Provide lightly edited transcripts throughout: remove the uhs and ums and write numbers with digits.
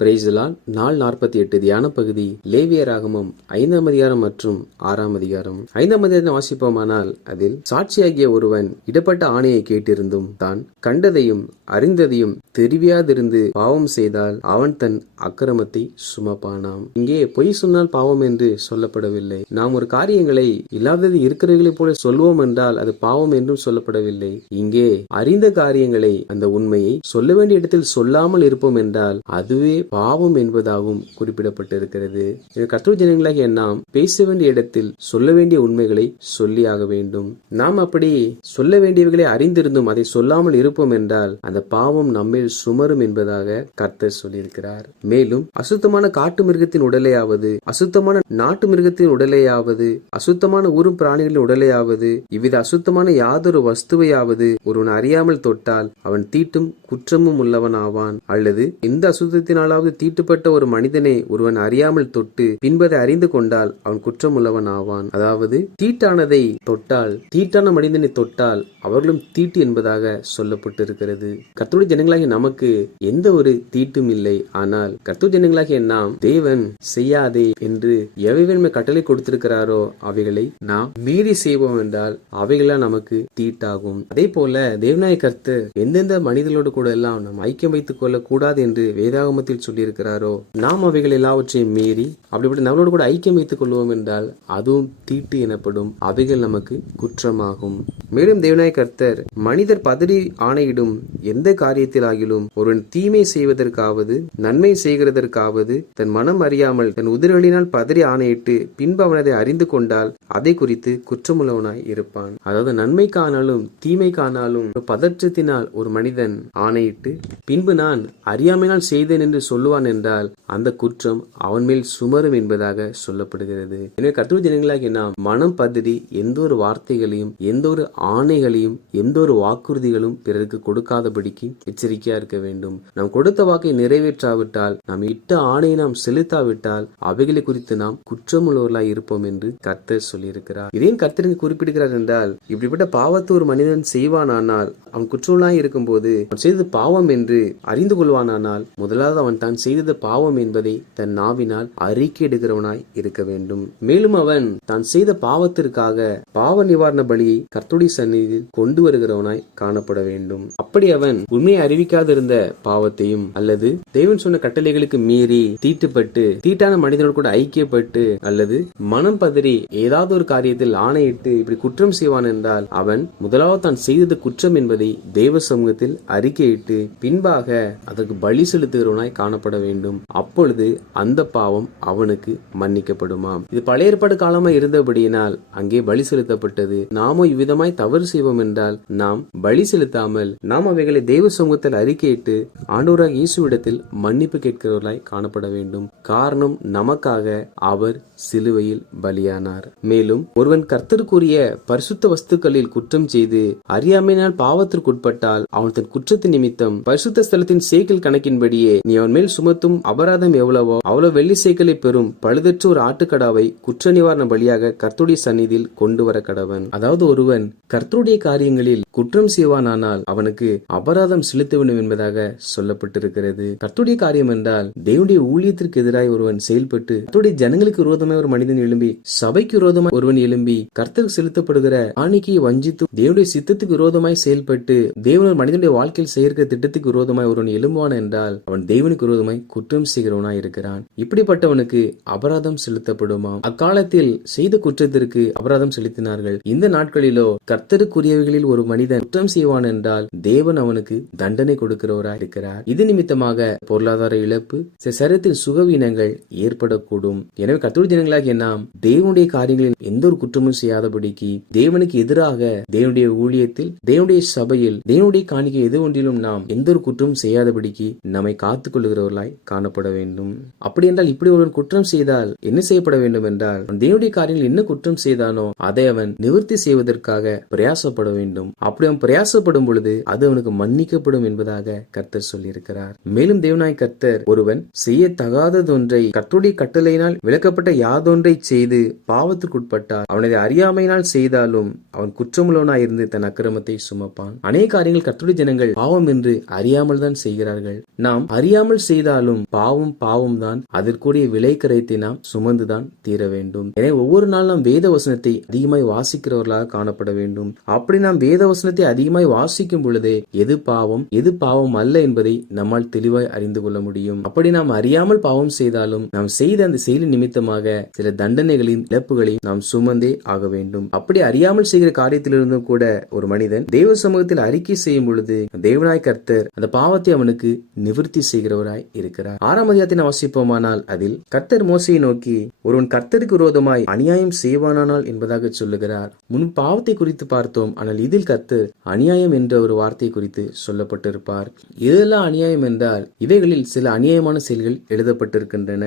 Praise the Lord. நாள் 48 தியான பகுதி லேவியராகமம் 5ஆம் அதிகாரம் மற்றும் 6ஆம் அதிகாரம். 5ஆம் அதிகாரத்தை வாசிப்போமானால், அதில் சாட்சியாகிய ஒருவன் இடப்பட்ட ஆணையை கேட்டிருந்தும் தான் கண்டதையும் அறிந்ததையும் தெரிவியாதிருந்து பாவம் செய்தால் அவன் தன் அக்கிரமத்தை சுமப்பானாம். இங்கே பொய் சொன்னால் பாவம் என்று சொல்லப்படவில்லை. நாம் ஒரு காரியங்களை இல்லாதது இருக்கிறவர்களைப் போல சொல்வோம் என்றால் அது பாவம் என்றும் சொல்லப்படவில்லை. இங்கே அறிந்த காரியங்களை, அந்த உண்மையை சொல்ல வேண்டிய இடத்தில் சொல்லாமல் இருப்போம் என்றால் அதுவே பாவம் என்பதாகவும் குறிப்பிடப்பட்டிருக்கிறது. கர்த்தருடைய ஜனங்களாகிய நாம் பேச வேண்டிய இடத்தில் சொல்ல வேண்டிய உண்மைகளை சொல்லியாக வேண்டும். நாம் அப்படி சொல்ல வேண்டியவைகளை அறிந்திருந்தும் அதை சொல்லாமல் இருப்போம் என்றால் அந்த பாவம் நம்மேல் சுமரும் என்பதாக கர்த்தர் சொல்லியிருக்கிறார். மேலும் அசுத்தமான காட்டு மிருகத்தின் உடலையாவது, அசுத்தமான நாட்டு மிருகத்தின் உடலையாவது, அசுத்தமான ஊரும் பிராணிகளின் உடலையாவது, இவ்வித அசுத்தமான யாதொரு வஸ்துவையாவது ஒருவன் அறியாமல் தொட்டால் அவன் தீட்டும் குற்றமும் உள்ளவன் ஆவான். அல்லது இந்த அசுத்தத்தினாலாவது தீட்டுப்பட்ட ஒரு மனிதனை ஒருவன் அறியாமல் தொட்டு பின்பதை அறிந்து கொண்டால் அவன் குற்றம் உள்ளவன் ஆவான். அதாவது தீட்டானதை தொட்டால், தீட்டான மனிதனை தொட்டால் அவர்களும் தீட்டு என்பதாக சொல்லப்பட்டிருக்கிறது. கர்த்தருடைய ஜனங்களாகிய நமக்கு எந்த ஒரு தீட்டும் இல்லை. ஆனால் கர்த்தருடைய ஜனங்களாகிய நாம் தேவன் செய்யாதே என்று எவைகள் கட்டளை கொடுத்திருக்கிறாரோ அவைகளை நாம் மீறி செய்வோம் என்றால் அவைகளெல்லாம் நமக்கு தீட்டாகும். அதே போல தேவனாய கர்த்தர் எந்தெந்த மனிதர்களோடு கூட எல்லாம் நாம் ஐக்கியம் வைத்துக் கொள்ள கூடாது என்று வேதாகமத்தில் சொல்லியிருக்கிறாரோ, நாம் அவைகள் எல்லாவற்றையும் மீறி அப்படிப்பட்ட நம்மளோடு கூட ஐக்கியம் வைத்துக் கொள்வோம் என்றால் அதுவும் தீட்டு எனப்படும். அவைகள் நமக்கு குற்றமாகும். மேலும் தேவனாய கர்த்தர் மனிதர் பதறி ஆணையிடும் எந்த காரியத்திலாகிலும் ஒருவன் தீமை செய்வதற்காவது நன்மை செய்கிறதற்காவது தன் மனம் அறியாமல் தன் உதிரலினால் பதறி ஆணையிட்டு பின்பு அவனதை அறிந்து கொண்டால் அதை குறித்து குற்றமுள்ளவனாய் இருப்பான். அதாவது நன்மைக்கானாலும் தீமைக்கானாலும் பதற்றத்தினால் ஒரு மனிதன் ஆணையிட்டு பின்பு நான் அறியாமையினால் செய்தேன் என்று சொல்லுவான் என்றால் அந்த குற்றம் அவன் மேல் சுமரும் என்பதாக சொல்லப்படுகிறது. எனவே கர்த்தருடைய ஜனங்களாகிய நாம் மனம் பதறி எந்த ஒரு வார்த்தைகளையும், எந்த ஒரு ஆணைகளையும், எந்த ஒரு வாக்குறுதிகளும் பிறருக்கு கொடுக்காதபடிக்கு எச்சரிக்கையா இருக்க வேண்டும். நாம் கொடுத்த வாக்கை நிறைவேற்றாவிட்டால், நாம் இட்ட ஆணையை நாம் செலுத்தாவிட்டால் அவைகளை குறித்து நாம் குற்றமுள்ளவர்களாய் இருப்போம் என்று கர்த்தர் சொல்லியிருக்கிறார். இதையும் கர்த்தருக்கு குறிப்பிடுகிறார் என்றால், இப்படிப்பட்ட பாவத்தை ஒரு மனிதன் செய்வானானால் அவன் குற்றமுள்ளாய் இருக்கும் போது அவன் செய்தது பாவம் என்று அறிந்து கொள்வானானால் முதலாவது அவன் தான் செய்தது பாவம் என்பதை தன் நாவினால் அறிக்கையிடுகிறவனாய் இருக்க வேண்டும். மேலும் அவன் தான் செய்த பாவத்திற்காக பாவ நிவாரண பலியை கர்த்தருடைய சந்நிதியில் கொண்டு வருகிறவனாய் காணப்பட வேண்டும். அப்படி அவன் உண்மையை அறிவிக்காதிருந்த பாவத்தையும் அல்லது தேவன் சொன்ன கட்டளைகளுக்கு மீறி தீட்டுப்பட்டு தீட்டான மனிதனோடு கூட ஐக்கியப்பட்டு அல்லது மனம் பதறி ஏதாவது ஒரு காரியத்தில் ஆணையிட்டு இப்படி குற்றம் செய்வான் என்றால் அவன் முதலாவது தான் செய்தது குற்றம் என்பதை தேவ சமூகத்தில் அறிக்கையிட்டு பின்பாக அதற்கு பலி செலுத்துகிறவனாய் காணப்பட வேண்டும். அப்பொழுது அந்த பாவம் அவனுக்கு மன்னிக்கப்படுமாம். இது பழைய ஏற்பாடு காலமாய் இருந்தபடியினால் அங்கே பலி செலுத்தப்பட்டது. நாமோ இவ்விதமாய் தவறு செய்வோம் என்றால் நாம் பலி செலுத்தாமல் நாம் அவைகளை தேவ சமூகத்தில் அறிக்கையிட்டு ஆண்டவராகிய இயேசுவிடத்தில் மன்னிப்பு கேட்கிறவர்களாய் காணப்பட வேண்டும். காரணம் நமக்காக அவர் சிலுவையில் பலியானார். மேலும் ஒருவன் கர்த்தருக்குரிய பரிசுத்த வஸ்துக்களில் குற்றம் செய்து அறியாமையினால் பாவத்திற்குட்பட்டால் அவன் தன் குற்றத்தின் நிமித்தம் பரிசுத்த ஸ்தலத்தின் சேக்கல் கணக்கின்படியே நீ அவன் மேல் சுமத்தும் அபராதம் எவ்வளவோ அவ்வளவு வெள்ளி சேக்கலை பெறும் பழுதற்ற ஒரு ஆட்டுக்கடாவை குற்ற நிவாரண பலியாக கர்த்தருடைய சந்நிதியில் கொண்டு வர கடவன். அதாவது ஒருவன் கர்த்தருடைய காரியங்களில் குற்றம் செய்வானானால் அவனுக்கு அபராதம் செலுத்த வேண்டும் என்பதாக சொல்லப்பட்டிருக்கிறது. கர்த்தருடைய காரியம் என்றால் தேவனுடைய ஊழியத்திற்கு எதிராக ஒருவன் செயல்பட்டு கர்த்தருடைய ஜனங்களுக்கு விரோதமாய் ஒரு மனிதன் எழும்பி சபைக்கு விரோதமாய் ஒருவன் எழும்பி கர்த்தருக்கு செலுத்தப்படுகிற காணிக்கையை வஞ்சித்து தேவனுடைய சித்தத்துக்கு விரோதமாய் செயல்பட்டு தேவன் மனிதனுடைய வாழ்க்கையில் செய்கிற திட்டத்துக்கு விரோதமாய் ஒருவன் எழும்புவான் என்றால் அவன் தேவனுக்கு விரோதமாய் குற்றம் செய்கிறவனாய் இருக்கிறான். இப்படிப்பட்டவனுக்கு அபராதம் செலுத்தப்படுமாம். அக்காலத்தில் செய்த குற்றத்திற்கு அபராதம் செலுத்தினார்கள். இந்த நாட்களிலோ கர்த்தருக்குரியவைகளில் ஒரு மனிதன் குற்றம் செய்வான் என்றால் தேவன் அவனுக்கு தண்டனை கொடுக்கிறவராய் இருக்கிறார். இது நிமித்தமாக பொருளாதார இழப்பு, சரீரத்தின் சுகவீனங்கள் ஏற்படக்கூடும். எனவே கர்த்தருடைய ஜனங்களாகிய நாம் தேவனுடைய காரியங்களில் எந்த ஒரு குற்றமும் செய்யாதபடிக்கு தேவனுக்கு எதிராக தேவனுடைய ஊழியத்தில், தேவனுடைய சபையில், தேவனுடைய காணிக்கை எது ஒன்றிலும் நாம் எந்த ஒரு குற்றமும் செய்யாதபடிக்கு நம்மை காத்துக் கொள்ளுகிறவர்களாய் காணப்பட வேண்டும். அப்படி என்றால் இப்படி ஒருவன் குற்றம் செய்தால் என்ன செய்யப்பட வேண்டும் என்றால் தேவனுடைய காரியங்கள் என்ன குற்றம் செய்தானோ அதை அவன் நிவர்த்தி செய்வதற்காக பிரயாசப்பட வேண்டும். அப்படி அவன் பிரயாசப்படும் பொழுது அது அவனுக்கு மன்னிக்கப்படும் என்பதாக கர்த்தர் சொல்லியிருக்கிறார். மேலும் தேவனாய் கர்த்தர் ஒருவன் செய்யத்தகாததொன்றை கர்த்தருடைய கட்டளையினால் விளக்கப்பட்ட யாதொன்றை செய்து பாவத்துக்குட்பட்டால் அவனது அறியாமையினால் செய்தாலும் அவன் குற்றமுள்ளவனாய் இருந்து தன் அக்கிரமத்தை சுமப்பான். அநேக காரியங்கள் கர்த்தருடைய ஜனங்கள் பாவம் என்று அறியாமல் தான் செய்கிறார்கள். நாம் அறியாமல் செய்தாலும் பாவம் பாவம் தான், அதற்குரிய விலை கரைத்தை நாம் சுமந்துதான் தீர வேண்டும். எனவே ஒவ்வொரு நாள் நாம் வேத வசனத்தை அதிகமாய் வாசிக்கிறவர்களாக காணப்பட வேண்டும். அப்படி நாம் வேத வசனத்தை அதிகமாய் வாசிக்கும் பொழுதே எது பாவம் எது பாவம் அல்ல என்பதை நம்மால் தெளிவாய் அறிந்து கொள்ள முடியும். அப்படி நாம் அறியாமல் பாவம் செய்தாலும் நாம் செய்த அந்த செயலின் நிமித்தமாக சில தண்டனைகளின் இழப்புகளையும் நாம் சுமந்தே ஆக வேண்டும். அப்படி அறியாமல் செய்கிற காரியத்திலிருந்தும் கூட ஒரு மனிதன் தேவ சமூகத்தில் அறிக்கை செய்யும் பொழுது தேவனாய் கர்த்தர் அந்த பாவத்தை அவனுக்கு நிவர்த்தி செய்கிறவராய் இருக்கிறார். 6ஆம் அதிகாரத்தை வாசிப்போமானால் அதில் கர்த்தர் மோசையை நோக்கி, ஒருவன் கர்த்தருக்கு விரோதமாய் அநியாயம் செய்வானானால் என்பதாக சொல்லுகிறார். முன் பாவத்தை குறித்து பார்த்தோம், ஆனால் இதில் கர்த்தர் அநியாயம் என்ற ஒரு வார்த்தை குறித்து சொல்லப்பட்டிருப்பார். இதெல்லாம் அநியாயம் என்றால் இவைகளில் சில அநியாயமான செயல்கள் எழுதப்பட்டிருக்கின்றன.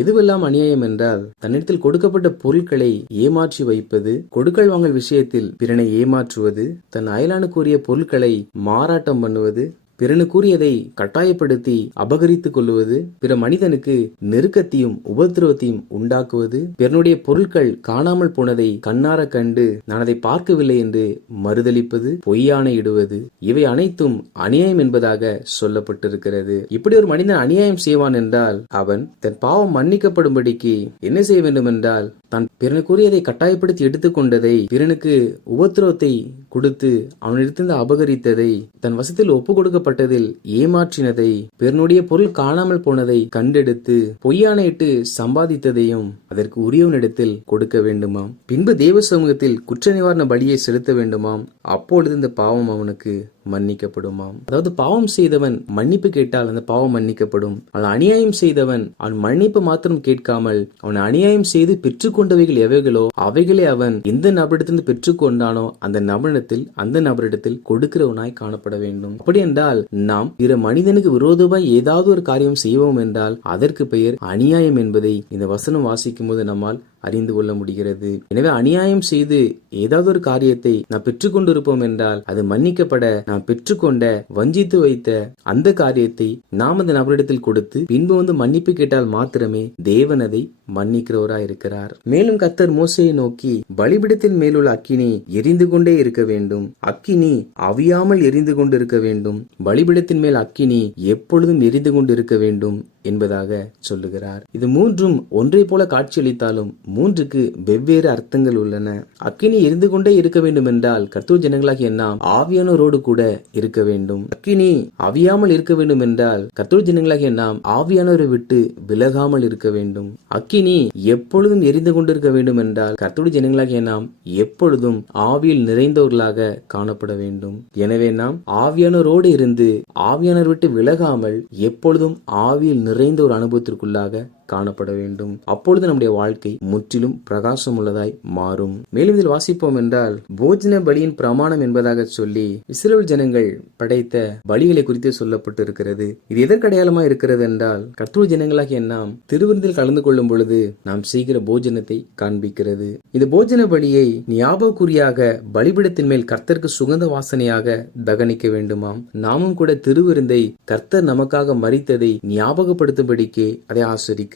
எதுவெல்லாம் அநியாயம் என்றால் தன்னிடத்தில் கொடுக்கப்பட்ட பொருட்களை ஏமாற்றி வைப்பது, கொடுக்கல் வாங்கல் விஷயத்தில் பிறனை ஏமாற்றுவது, தன் அயலானுக்குரிய பொருட்களை மாறாட்டம் பண்ணுவது, பிறனுக்குரியதை கட்டாயப்படுத்தி அபகரித்துக் கொள்வது, பிற மனிதனுக்கு நெருக்கத்தையும் உபத்திரவத்தையும் உண்டாக்குவது, பிறனுடைய பொருட்கள் காணாமல் போனதை கண்ணார கண்டு நான் அதை பார்க்கவில்லை என்று மறுதளிப்பது, பொய்யானை இடுவது, இவை அனைத்தும் அநியாயம் என்பதாக சொல்லப்பட்டிருக்கிறது. இப்படி ஒரு மனிதன் அநியாயம் செய்வான் என்றால் அவன் தன் பாவம் மன்னிக்கப்படும்படிக்கு என்ன செய்ய வேண்டும் என்றால் தான் பிறனுக்குரியதை கட்டாயப்படுத்தி எடுத்துக்கொண்டதை, பிறனுக்கு உபத்திரவத்தை கொடுத்து அவனிடத்திலிருந்து அபகரித்ததை, தன் வசத்தில் ஒப்பு கொடுக்கப்பட்டதில் ஏமாற்றினதை, பிறனுடைய பொருள் காணாமல் போனதை கண்டெடுத்து பொய்யானையிட்டு சம்பாதித்ததையும் அதற்கு உரியவனிடத்தில் கொடுக்க வேண்டுமாம். பின்பு தேவ சமூகத்தில் குற்ற நிவாரண பலியை செலுத்த வேண்டுமாம். அப்பொழுது இந்த பாவம் அவனுக்கு மன்னிக்கப்படுமாம். அதாவது பாவம் செய்தவன் மன்னிப்பு கேட்டால் அந்த பாவம் மன்னிக்கப்படும். அவன் அநியாயம் செய்தவன் அவன் மன்னிப்பு மாத்திரம் கேட்காமல் அவன் அநியாயம் செய்து பெற்றுக்கொண்டவைகள் எவைகளோ அவைகளை அவன் எந்த நபரிடத்திலிருந்து பெற்றுக்கொண்டானோ அந்த நபரிடத்தில் கொடுக்கிறவனாய் காணப்பட வேண்டும். அப்படி என்றால் நாம் பிற மனிதனுக்கு விரோதமாய் ஏதாவது ஒரு காரியம் செய்வோம் என்றால் அதற்கு பெயர் அநியாயம் என்பதை இந்த வசனம் வாசிக்கும் போது நம்மால் அறிந்து கொள்ள முடிகிறது. எனவே அநியாயம் செய்து ஏதாவது ஒரு காரியத்தை நாம் பெற்றுக்கொண்டிருப்போம் என்றால் அது மன்னிக்கப்பட நாம் பெற்றுக்கொண்ட வஞ்சித்து வைத்த அந்த காரியத்தை நாம் அந்த நபரிடத்தில் கொடுத்து பின்பு மன்னிப்பு கேட்டால் மாத்திரமே தேவன் அதை மன்னிக்கிறவராய் இருக்கிறார். மேலும் கர்த்தர் மோசேயை நோக்கி, பலிபீடத்தின் மேலுள்ள அக்கினி எரிந்து கொண்டே இருக்க வேண்டும், அக்கினி அவியாமல் எரிந்து கொண்டு இருக்க வேண்டும், பலிபீடத்தின் மேல் அக்கினி எப்பொழுதும் எரிந்து கொண்டு இருக்க வேண்டும் என்பதாக சொல்லுகிறார். இது மூன்றும் ஒன்றை போல காட்சியளித்தாலும் மூன்றுக்கு வெவ்வேறு அர்த்தங்கள் உள்ளன. அக்கினி எரிந்து கொண்டே இருக்க வேண்டும் என்றால் கர்த்தர் ஜனங்களாகிய நாம் ஆவியானவரோடு கூட இருக்க வேண்டும். அக்கினி அவியாமல் இருக்க வேண்டும் என்றால் கர்த்தர் ஜனங்களாகிய நாம் ஆவியானவரை விட்டு விலகாமல் இருக்க வேண்டும். அக்கினி எப்பொழுதும் எரிந்து கொண்டிருக்க வேண்டும் என்றால் கர்த்தர் ஜனங்களாகிய நாம் எப்பொழுதும் ஆவியில் நிறைந்தவர்களாக காணப்பட வேண்டும். எனவே நாம் ஆவியானவரோடு இருந்து ஆவியானவர் விட்டு விலகாமல் எப்பொழுதும் ஆவியில் நிறைந்த ஒரு அனுபவத்திற்குள்ளாக காணப்பட வேண்டும். அப்பொழுது நம்முடைய வாழ்க்கை முற்றிலும் பிரகாசம் உள்ளதாய் மாறும். மேலும் இதில் வாசிப்போம் என்றால் போஜன பலியின் பிரமாணம் என்பதாக சொல்லி இஸ்ரவேல் ஜனங்கள் படைத்த பலிகளை குறித்து சொல்லப்பட்டு இருக்கிறது. இது எதற்கடையாளமா இருக்கிறது என்றால் கர்த்தருடைய ஜனங்களாகிய நாம் திருவிருந்தில் கலந்து கொள்ளும் பொழுது நாம் செய்கிற போஜனத்தை காண்பிக்கிறது. இந்த போஜன பலியை ஞாபகக்குறியாக பலிபீடத்தின் மேல் கர்த்தருக்கு சுகந்த வாசனையாக தகனிக்க வேண்டுமாம். நாமும் கூட திருவிருந்தை கர்த்தர் நமக்காக மரித்ததை ஞாபகப்படுத்தும்படிக்கு அதை ஆசரிக்க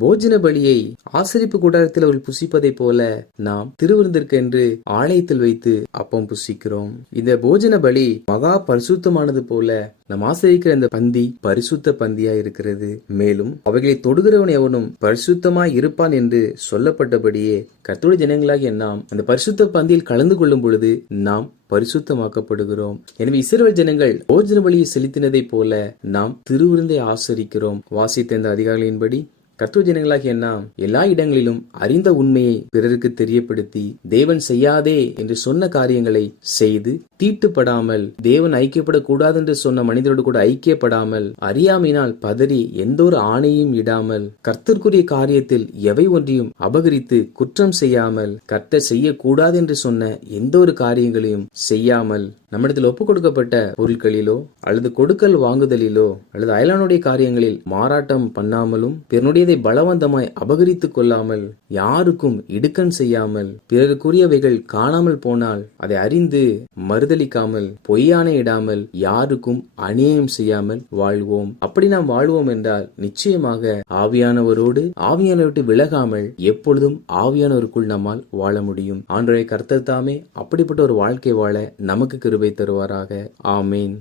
போஜன பலியை ஆசரிப்பு கூடாரத்தில் அவர்கள் புசிப்பதை போல நாம் திருவிருந்திற்கென்று ஆலயத்தில் வைத்து அப்பம் புசிக்கிறோம். இந்த போஜன பலி மகா பரிசுத்தமானது போல நாம் ஆசரிக்கிற இந்த பந்தி பரிசுத்த பந்தியா இருக்கிறது. மேலும் அவைகளை தொடுகிறவன் எவனும் பரிசுத்தமாய் இருப்பான் என்று சொல்லப்பட்டபடியே கர்த்தருடைய ஜனங்களாகிய நாம் அந்த பரிசுத்த பந்தியில் கலந்து கொள்ளும் பொழுது நாம் பரிசுத்தமாக்கப்படுகிறோம். எனவே இஸ்ரவேல் ஜனங்கள் போஜன பலியை செலுத்தினதை போல நாம் திருவிருந்தை ஆசரிக்கிறோம். வாசித்த இந்த அதிகாரிகளின்படி கர்த்தர் ஜனங்களாகிய நாம் எல்லா இடங்களிலும் அறிந்த உண்மையை பிறருக்கு தெரியப்படுத்தி தேவன் செய்யாதே என்று சொன்ன காரியங்களை செய்து தீட்டுப்படாமல், தேவன் ஐக்கியப்படக்கூடாது என்று சொன்ன மனிதரோடு கூட ஐக்கியப்படாமல், அறியாமையினால் பதறி எந்த ஒரு ஆணையும் இடாமல், கர்த்தருக்குரிய காரியத்தில் எவை ஒன்றையும் அபகரித்து குற்றம் செய்யாமல், கர்த்தர் செய்யக்கூடாது என்று சொன்ன எந்த ஒரு காரியங்களையும் செய்யாமல், நம்மிடத்தில் ஒப்புக் கொடுக்கப்பட்ட பொருட்களிலோ அல்லது கொடுக்கல் வாங்குதலிலோ அல்லது அயலானுடைய காரியங்களில் மாறாட்டம் பண்ணாமலும், பிறனுடையதை பலவந்தமாய் அபகரித்துக் கொள்ளாமல், யாருக்கும் இடுக்கண் செய்யாமல், பிறருக்குரியவைகள் காணாமல் போனால் அதை அறிந்து மறுதலிக்காமல் மறுதலிக்காமல், பொய்யானை இடாமல், யாருக்கும் அநியாயம் செய்யாமல் வாழ்வோம். அப்படி நாம் வாழ்வோம் என்றால் நிச்சயமாக ஆவியானவரோடு, ஆவியானவரை விட்டு விலகாமல் எப்பொழுதும் ஆவியானவருக்குள் நம்மால் வாழ முடியும். ஆண்டவரே கர்த்தர் தாமே அப்படிப்பட்ட ஒரு வாழ்க்கை வாழ நமக்கு கிருபை தருவாராக. ஆமேன்.